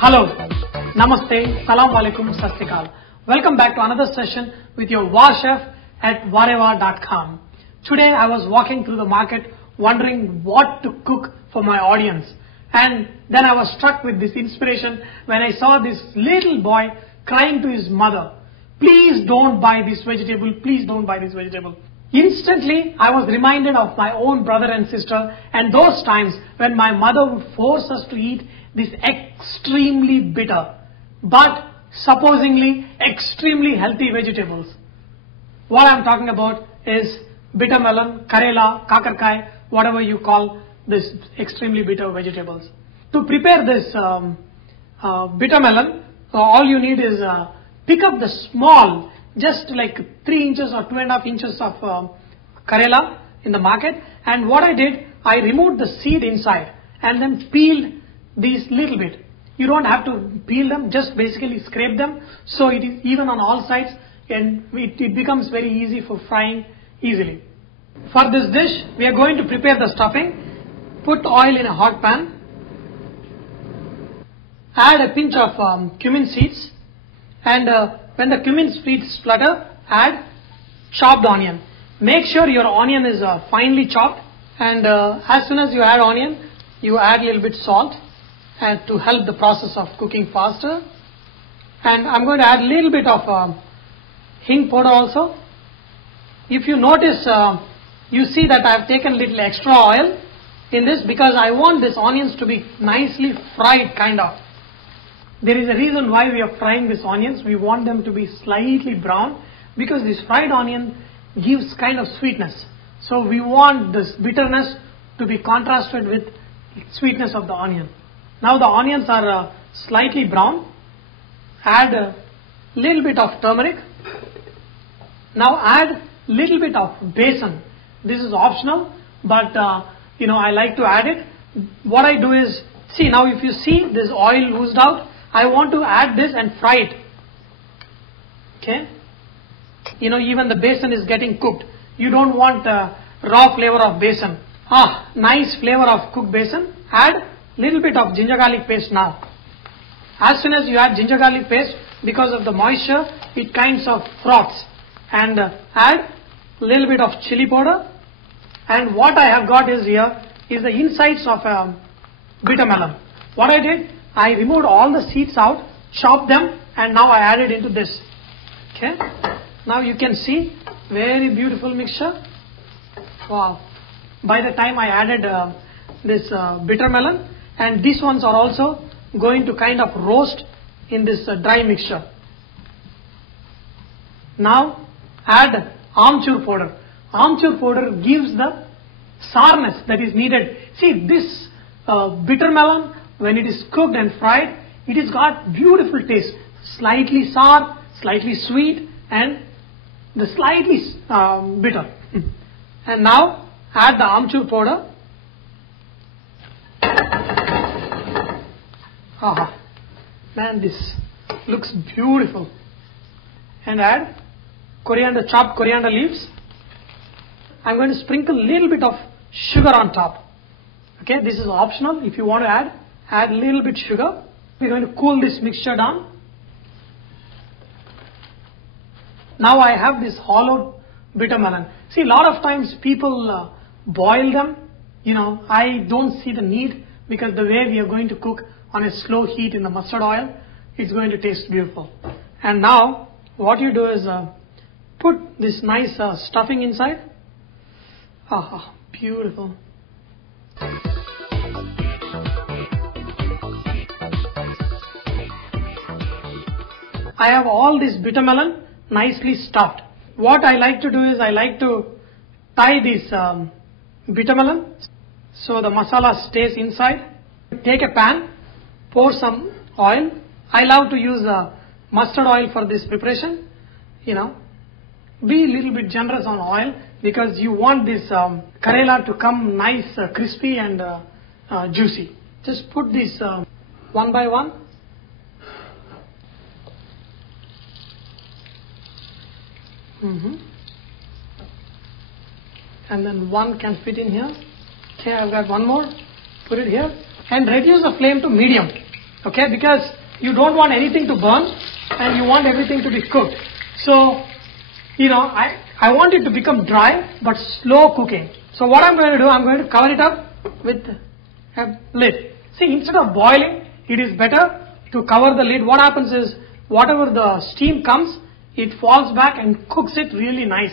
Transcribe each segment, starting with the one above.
Hello, Namaste, Salam Alaikum, Sat Sri Akal. Welcome back to another session with your War Chef at Vareva.com. Today I was walking through the market wondering what to cook for my audience. And then I was struck with this inspiration when I saw this little boy crying to his mother, "Please don't buy this vegetable, please don't buy this vegetable." Instantly, I was reminded of my own brother and sister and those times when my mother would force us to eat these extremely bitter, but supposedly extremely healthy vegetables. What I'm talking about is bitter melon, karela, kakarkai, whatever you call this extremely bitter vegetables. To prepare this bitter melon, all you need is pick up the small, just like 3 inches or 2.5 inches of karela in the market. And what I did, I removed the seed inside and then peeled these little bit. You don't have to peel them, just basically scrape them so it is even on all sides and it becomes very easy for frying easily. For this dish, we are going to prepare the stuffing. Put oil in a hot pan. Add a pinch of cumin seeds, and when the cumin seeds splutter, add chopped onion. Make sure your onion is finely chopped, and as soon as you add onion, you add a little bit salt and to help the process of cooking faster. And I'm going to add a little bit of hing powder also. If you notice, you see that I've taken a little extra oil in this because I want these onions to be nicely fried kind of. There is a reason why we are frying these onions. We want them to be slightly brown because this fried onion gives kind of sweetness. So we want this bitterness to be contrasted with sweetness of the onion. Now the onions are slightly brown. Add a little bit of turmeric. Now add little bit of besan. This is optional, but I like to add it. What I do is, see now if you see this oil oozed out, I want to add this and fry it. Okay. Even the besan is getting cooked. You don't want raw flavor of besan. Nice flavor of cooked besan. Add little bit of ginger garlic paste now. As soon as you add ginger garlic paste, because of the moisture, it kinds of froths. And add little bit of chili powder. And what I have got is here is the insides of a bitter melon. What I did, I removed all the seeds out, chopped them, and now I added into this. Okay. Now you can see very beautiful mixture. Wow. By the time I added this bitter melon, and these ones are also going to kind of roast in this dry mixture. Now add amchur powder. Amchur powder gives the sourness that is needed. See this bitter melon, when it is cooked and fried, it has got beautiful taste. Slightly sour, slightly sweet, and the slightly bitter. And now add the amchur powder. Man, this looks beautiful. And add chopped coriander leaves. I'm going to sprinkle a little bit of sugar on top. Okay, this is optional. If you want to add a little bit sugar. We're going to cool this mixture down. Now I have this hollowed bitter melon. See, a lot of times people boil them. I don't see the need because the way we are going to cook on a slow heat in the mustard oil, it's going to taste beautiful. And now what you do is put this nice stuffing inside. Beautiful. I have all this bitter melon nicely stuffed. What I like to do is I like to tie this bitter melon so the masala stays inside. Take a pan, pour some oil. I love to use mustard oil for this preparation. Be a little bit generous on oil because you want this karela to come nice, crispy and juicy. Just put this one by one. and then one can fit in here. Okay, I've got one more. Put it here and reduce the flame to medium. Okay, because you don't want anything to burn and you want everything to be cooked. So, I want it to become dry but slow cooking. So what I'm going to do, I'm going to cover it up with a lid. See, instead of boiling, it is better to cover the lid. What happens is, whatever the steam comes, it falls back and cooks it really nice.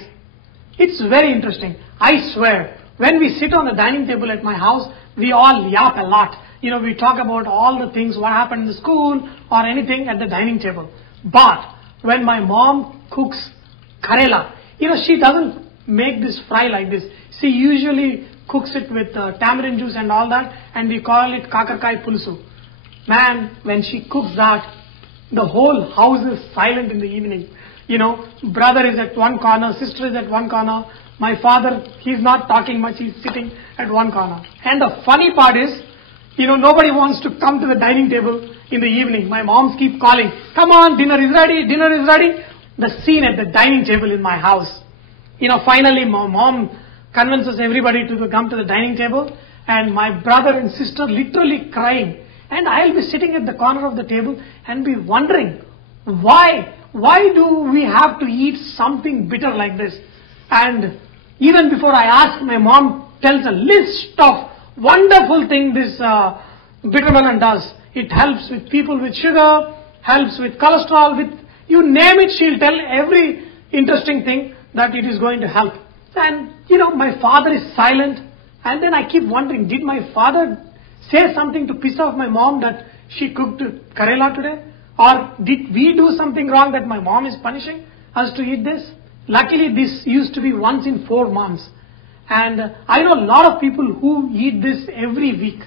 It's very interesting. I swear, when we sit on the dining table at my house, we all yap a lot. We talk about all the things, what happened in the school or anything at the dining table. But when my mom cooks Karela, she doesn't make this fry like this. She usually cooks it with tamarind juice and all that, and we call it kakarkai pulusu. Man, when she cooks that, the whole house is silent in the evening. Brother is at one corner, sister is at one corner. My father, he's not talking much, he's sitting at one corner. And the funny part is, nobody wants to come to the dining table in the evening. My moms keep calling, come on, dinner is ready, dinner is ready. The scene at the dining table in my house. Finally my mom convinces everybody to come to the dining table, and my brother and sister literally crying. And I'll be sitting at the corner of the table and be wondering, why do we have to eat something bitter like this? And even before I ask, my mom tells a list of wonderful things this bitter melon does. It helps with people with sugar, helps with cholesterol, with you name it, she'll tell every interesting thing that it is going to help. And my father is silent, and then I keep wondering, did my father say something to piss off my mom that she cooked Karela today? Or did we do something wrong that my mom is punishing us to eat this? Luckily, this used to be once in 4 months. And I know a lot of people who eat this every week.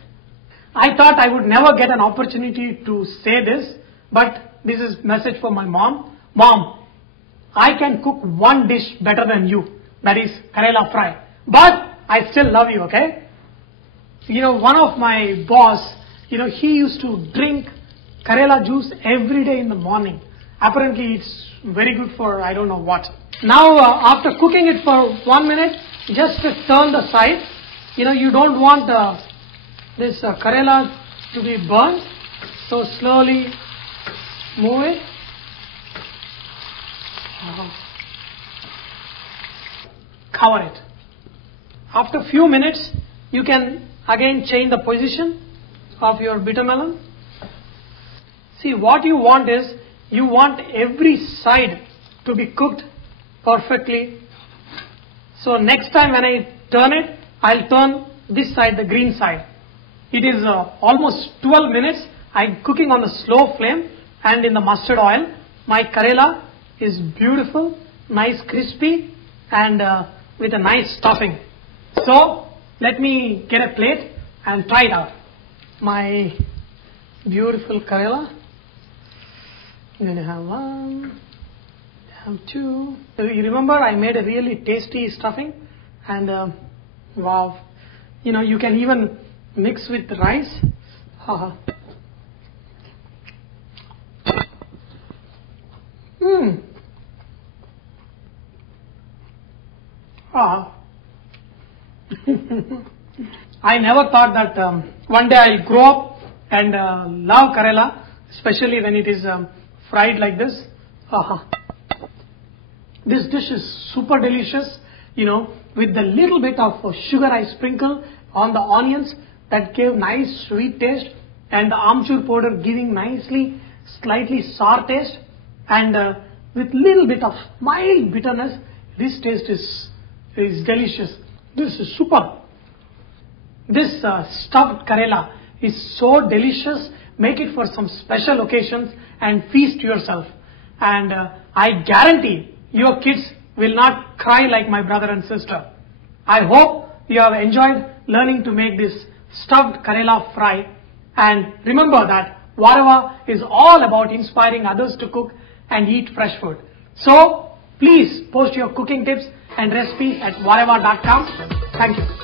I thought I would never get an opportunity to say this, but this is message for my mom. Mom, I can cook one dish better than you. That is Karela fry. But I still love you, okay? One of my boss, he used to drink Karela juice every day in the morning. Apparently it's very good for I don't know what. Now after cooking it for 1 minute, just turn the side. You don't want this Karela to be burnt. So slowly move it. Cover it. After few minutes, you can again change the position of your bitter melon. See, what you want is, you want every side to be cooked perfectly. So next time when I turn it, I'll turn this side, the green side. It is almost 12 minutes. I'm cooking on the slow flame and in the mustard oil. My Karela is beautiful, nice crispy, and with a nice stuffing. So let me get a plate and try it out. My beautiful Karela. I'm going to have 1, have 2. You remember I made a really tasty stuffing, and wow, you can even mix with rice. I never thought that one day I'll grow up and love Karela, especially when it is fried like this. This dish is super delicious, with the little bit of sugar I sprinkle on the onions that gave nice sweet taste, and the amchur powder giving nicely slightly sour taste, and with little bit of mild bitterness. This taste is delicious. This is super. This stuffed Karela is so delicious. Make it for some special occasions and feast yourself. And I guarantee your kids will not cry like my brother and sister. I hope you have enjoyed learning to make this stuffed Karela fry. And remember that Varava is all about inspiring others to cook and eat fresh food. So please post your cooking tips and recipes at varava.com. Thank you.